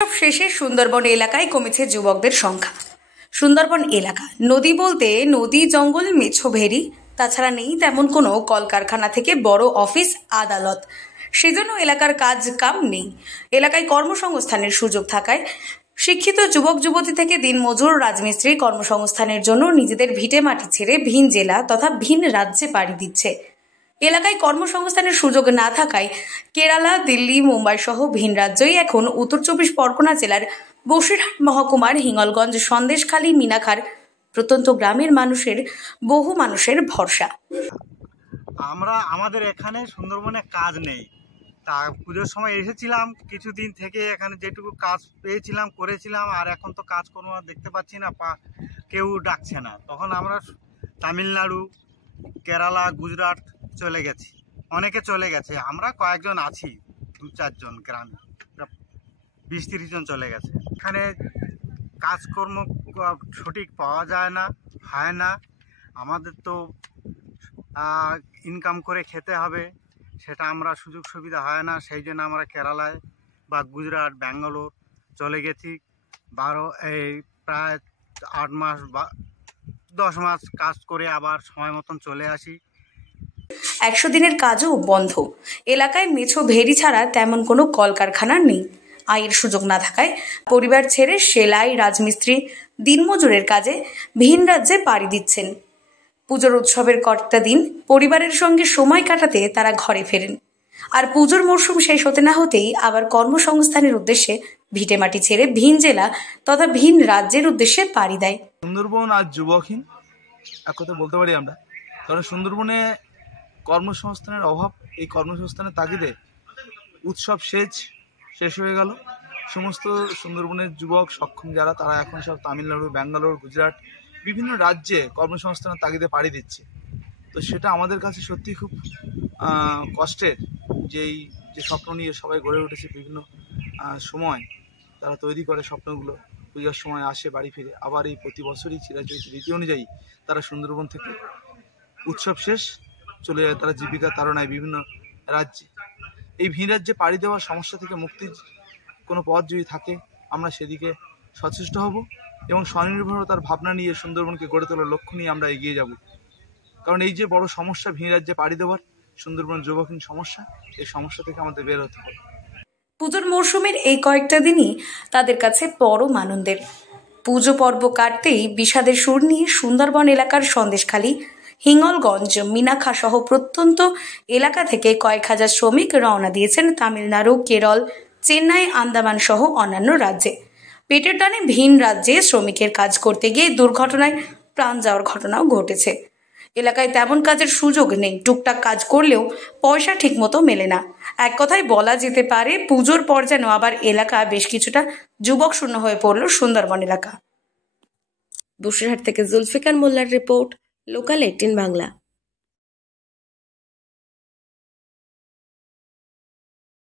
সব শেষে সুন্দরবন এলাকায় কমেছে যুবকদের সংখ্যা। সুন্দরবন এলাকা নদী বলতে নদী, জঙ্গল, মেছো ভেরি, তাছাড়া নেই তেমন কোনো কলকারখানা থেকে বড় অফিস আদালত। সেজন্য এলাকার কাজ কাম নেই। এলাকায় কর্মসংস্থানের সুযোগ থাকায় শিক্ষিত যুবক যুবতী থেকে দিনমজুর, রাজমিস্ত্রি কর্মসংস্থানের জন্য নিজেদের ভিটে মাটি ছেড়ে ভিন জেলা তথা ভিন রাজ্যে পাড়ি দিচ্ছে। এলাকায় কর্মসংস্থানের সুযোগ না থাকায় কেরালা, দিল্লি, মুম্বাই সহ ভিন রাজ্যই এখন উত্তর 24 পরগনা জেলার বসিরহাট মহকুমার হিঙ্গলগঞ্জ, সন্দেশখালী, মিনাখার প্রত্যন্ত গ্রামের বহু মানুষের ভরসা। আমাদের এখানে সুন্দরবনে কাজ নেই। তা পুজোর সময় এসেছিলাম, কিছুদিন থেকে এখানে যেটুকু কাজ পেয়েছিলাম করেছিলাম, আর এখন তো কাজ কোনো দেখতে পাচ্ছি না, কেউ ডাকছে না। তখন আমরা তামিলনাড়ু, কেরালা, গুজরাট চলে গেছি, অনেকে চলে গেছে। আমরা কয়েকজন আছি, 2-4 জন গ্রামে, 20-30 জন চলে গেছে। এখানে কাজকর্ম সঠিক পাওয়া যায় না, হয় না। আমাদের তো ইনকাম করে খেতে হবে, সেটা আমরা সুযোগ সুবিধা হয় না। সেই জন্য আমরা কেরালায় বা গুজরাট, ব্যাঙ্গালোর চলে গেছি। প্রায় 8 মাস বা 10 মাস কাজ করে আবার সময় মতন চলে আসি। 100 দিনের কাজও বন্ধ। এলাকায় মেছো ভেরি ছাড়া তেমন কোনো কলকারখানা নেই। আয়ের সুযোগ না থাকায় পরিবার ছেড়ে সেলাই, রাজমিস্ত্রি, দিনমজুরের কাজে ভিন রাজ্যে পাড়ি দিচ্ছেন। পুজোর উৎসবের কয়েকটা দিন পরিবারের সঙ্গে সময় কাটাতে তারা ঘরে ফেরেন। আর পুজোর মরশুম শেষ হতে না হতেই আবার কর্মসংস্থানের উদ্দেশ্যে ভিটেমাটি ছেড়ে ভিন জেলা তথা ভিন রাজ্যের উদ্দেশ্যে পাড়ি দেয়। সুন্দরবন আজ যুবকহীন এক কথা বলতে পারি আমরা, কারণ সুন্দরবনে কর্মসংস্থানের অভাব। এই কর্মসংস্থানের তাগিদে উৎসব শেষ হয়ে গেল। সমস্ত সুন্দরবনের যুবক সক্ষম যারা, তারা এখন সব তামিলনাড়ু, ব্যাঙ্গালোর, গুজরাট বিভিন্ন রাজ্যে কর্মসংস্থানের তাগিদে পাড়ি দিচ্ছে। তো সেটা আমাদের কাছে সত্যি খুব কষ্টের। যে স্বপ্ন নিয়ে সবাই গড়ে উঠেছে, বিভিন্ন সময় তারা তৈরি করে স্বপ্নগুলো, পূজার সময় আসে বাড়ি ফিরে। আবার এই প্রতি বছরই চিরাচরিত রীতি অনুযায়ী তারা সুন্দরবন থেকে উৎসব শেষ চলে যায় তারা জীবিকা তাড়নায় বিভিন্ন রাজ্যে। এই ভিন রাজ্যে পাড়ি দেওয়ার সমস্যা থেকে মুক্তির কোনো পথ যদি থাকে, আমরা সেদিকে সচেষ্ট হব এবং স্বনির্ভরতার ভাবনা নিয়ে সুন্দরবনকে গড়ে তোলার লক্ষ্য নিয়ে আমরা এগিয়ে যাব। কারণ এই যে বড় সমস্যা ভিন রাজ্যে পাড়ি দেওয়ার, সুন্দরবন যুবকহীন সমস্যা, এই সমস্যা থেকে আমাদের বের হতে হবে। পুজোর মরশুমের এই কয়েকটা দিনই তাদের কাছে পরম আনন্দের। পুজো পর্ব কাটতেই বিষাদের সুর নিয়ে সুন্দরবন এলাকার সন্দেশখালী, হিঙ্গলগঞ্জ, মিনাখা সহ প্রত্যন্ত এলাকা থেকে কয়েক হাজার শ্রমিক রওনা দিয়েছেন তামিলনাড়ু, কেরল, চেন্নাই, আন্দামান সহ অন্যান্য রাজ্যে। পেটের টানে ভিন রাজ্যে শ্রমিকের কাজ করতে গিয়ে দুর্ঘটনায় প্রাণ যাওয়ার ঘটনাও ঘটেছে। এলাকায় তেমন কাজের সুযোগ নেই। টুকটাক কাজ করলেও পয়সা ঠিকমতো মেলে না। এক কথায় বলা যেতে পারে পুজোর পর যেন আবার এলাকা বেশ কিছুটা যুবক শূন্য হয়ে পড়ল সুন্দরবন এলাকা। বসিরহাট থেকে জুলফিকার মোল্লার রিপোর্ট, লোকাল 18 বাংলা।